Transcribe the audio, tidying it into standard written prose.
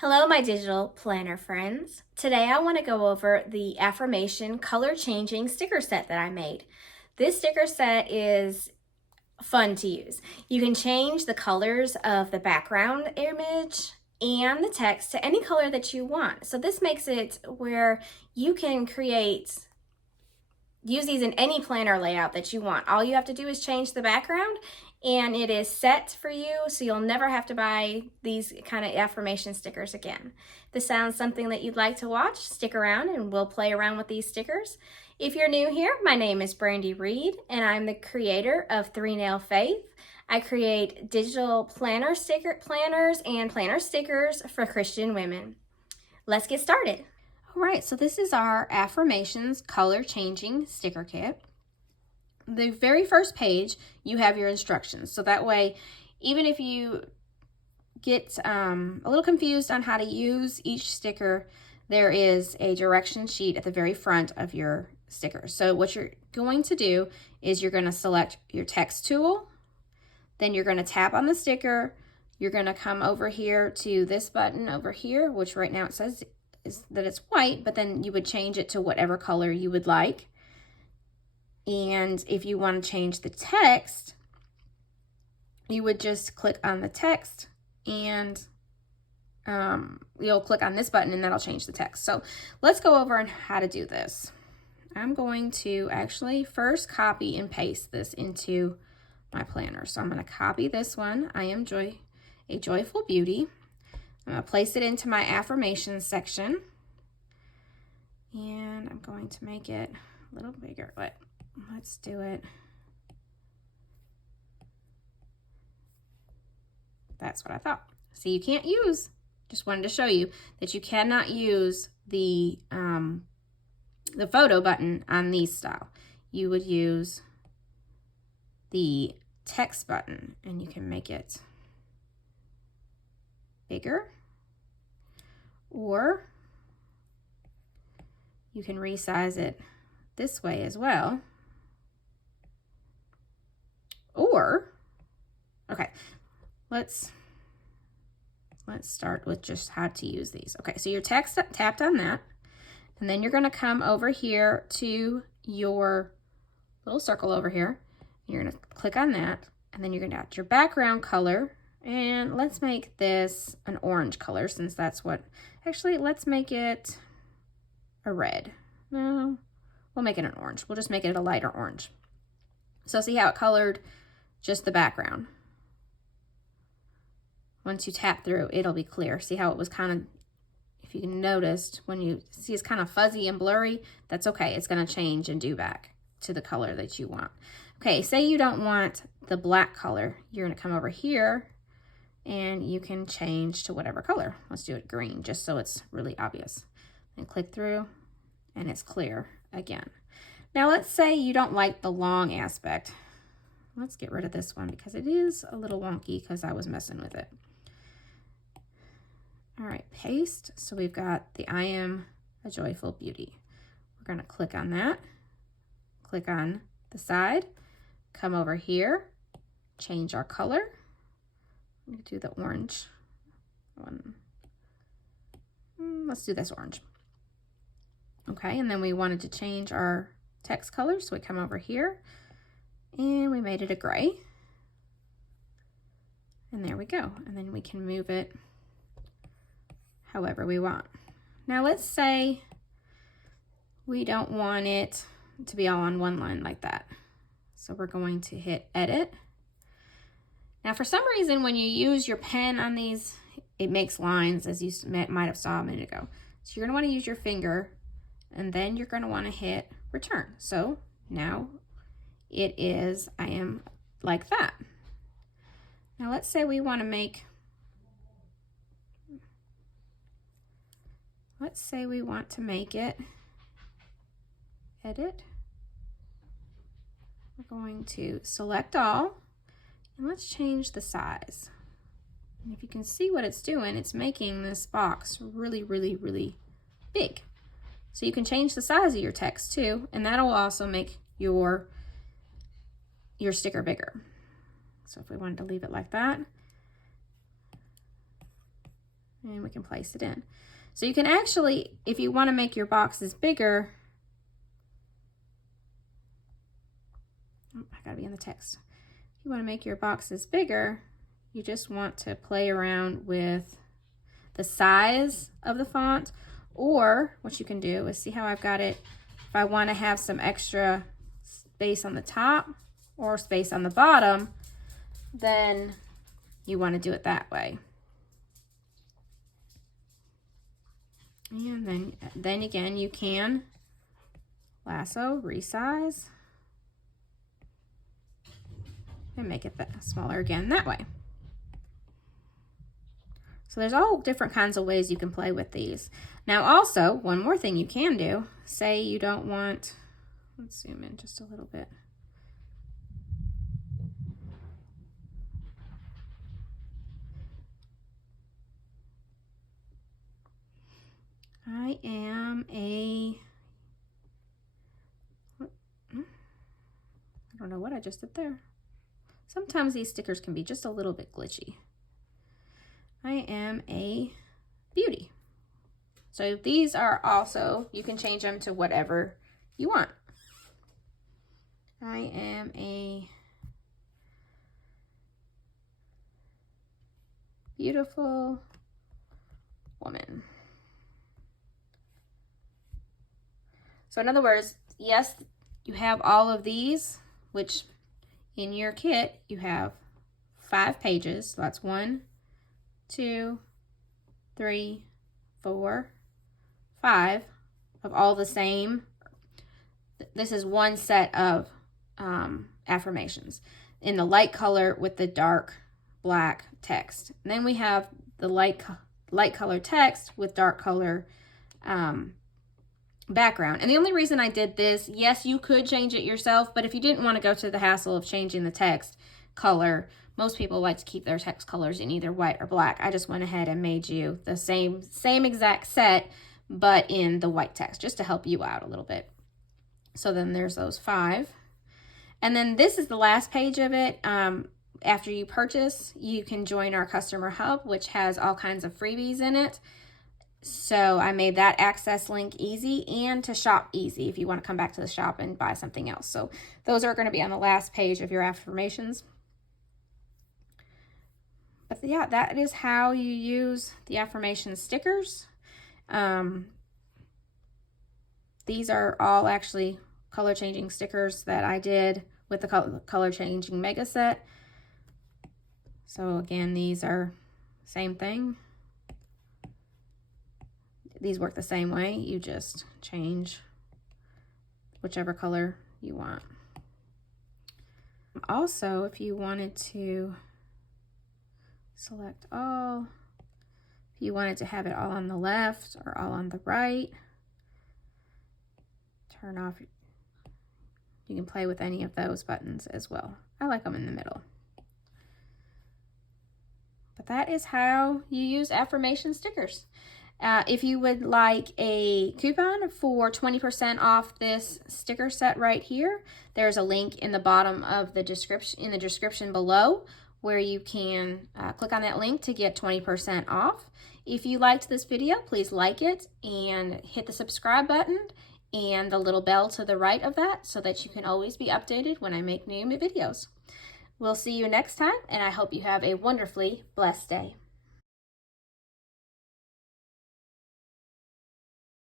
Hello, my digital planner friends. Today I want to go over the Affirmation color changing sticker set that I made. This sticker set is fun to use. You can change the colors of the background image and the text to any color that you want. So this makes it where you can use these in any planner layout that you want. All you have to do is change the background and it is set for you, so you'll never have to buy these kind of affirmation stickers again. If this sounds something that you'd like to watch, stick around and we'll play around with these stickers. If you're new here, my name is Brandi Reed and I'm the creator of 3 Nail Faith. I create digital planners and planner stickers for Christian women. Let's get started. All right, so this is our Affirmations color changing sticker kit. The very first page, you have your instructions. So that way, even if you get a little confused on how to use each sticker, there is a direction sheet at the very front of your sticker. So what you're going to do is you're going to select your text tool. Then you're going to tap on the sticker. You're going to come over here to this button over here, which right now it says that it's white, but then you would change it to whatever color you would like. And if you want to change the text, you would just click on the text and you'll click on this button and that'll change the text. So let's go over on how to do this. I'm going to actually first copy and paste this into my planner. So I'm going to copy this one. I am a joyful beauty. I'm going to place it into my affirmations section. And I'm going to make it a little bigger, but let's do it. That's what I thought. See, you can't use, just wanted to show you that you cannot use the photo button on these style. You would use the text button and you can make it bigger, or you can resize it this way as well. Or, okay, let's start with just how to use these. Okay, so your text tapped on that, and then you're going to come over here to your little circle over here. You're going to click on that, and then you're going to add your background color, and let's make this an orange color since that's what, actually, let's make it a red. No, we'll make it an orange. We'll just make it a lighter orange. So see how it colored just the background. Once you tap through, it'll be clear. See how it was kind of, if you noticed, when you see it's kind of fuzzy and blurry, that's okay. It's going to change and do back to the color that you want. Okay, say you don't want the black color. You're going to come over here and you can change to whatever color. Let's do it green, just so it's really obvious. And click through and it's clear again. Now let's say you don't like the long aspect. Let's get rid of this one because it is a little wonky because I was messing with it. All right, paste. So we've got the I am a joyful beauty. We're going to click on that. Click on the side. Come over here. Change our color. I'm going to do the orange one. Let's do this orange. Okay, and then we wanted to change our text color, so we come over here and we made it a gray. And there we go. And then we can move it however we want. Now let's say we don't want it to be all on one line like that. So we're going to hit edit. Now for some reason when you use your pen on these, it makes lines, as you might have saw a minute ago. So you're going to want to use your finger and then you're going to want to hit return. So now it is, I am like that. Now let's say we want to make, it edit. We're going to select all and let's change the size. And if you can see what it's doing, it's making this box really, really, really big. So you can change the size of your text too, and that'll also make your sticker bigger. So if we wanted to leave it like that, and we can place it in. So you can actually, if you want to make your boxes bigger, oh, I gotta be in the text. If you want to make your boxes bigger, you just want to play around with the size of the font, or what you can do is, see how I've got it, if I want to have some extra space on the top or space on the bottom, then you want to do it that way. And then again, you can lasso, resize, and make it smaller again that way. So there's all different kinds of ways you can play with these. Now also, one more thing you can do, say you don't want, let's zoom in just a little bit. I don't know what I just did there. Sometimes these stickers can be just a little bit glitchy. I am a beauty. So these are also, you can change them to whatever you want. I am a beautiful woman. So in other words, yes, you have all of these, which in your kit, you have 5 pages. So that's 1, 2, 3, 4, 5 of all the same. This is one set of affirmations in the light color with the dark black text. And then we have the light color text with dark color background. And the only reason I did this, yes, you could change it yourself, but if you didn't want to go to the hassle of changing the text color, most people like to keep their text colors in either white or black. I just went ahead and made you the same exact set, but in the white text, just to help you out a little bit. So then there's those 5. And then this is the last page of it. After you purchase, you can join our customer hub, which has all kinds of freebies in it. So I made that access link easy and to shop easy if you want to come back to the shop and buy something else. So those are going to be on the last page of your affirmations. But yeah, that is how you use the affirmation stickers. These are all actually color changing stickers that I did with the color changing mega set. So again, these are same thing. These work the same way. You just change whichever color you want. Also, if you wanted to select all, if you wanted to have it all on the left or all on the right, turn off, you can play with any of those buttons as well. I like them in the middle. But that is how you use affirmation stickers. If you would like a coupon for 20% off this sticker set right here, there's a link in the bottom of the description below where you can click on that link to get 20% off. If you liked this video, please like it and hit the subscribe button and the little bell to the right of that so that you can always be updated when I make new videos. We'll see you next time, and I hope you have a wonderfully blessed day.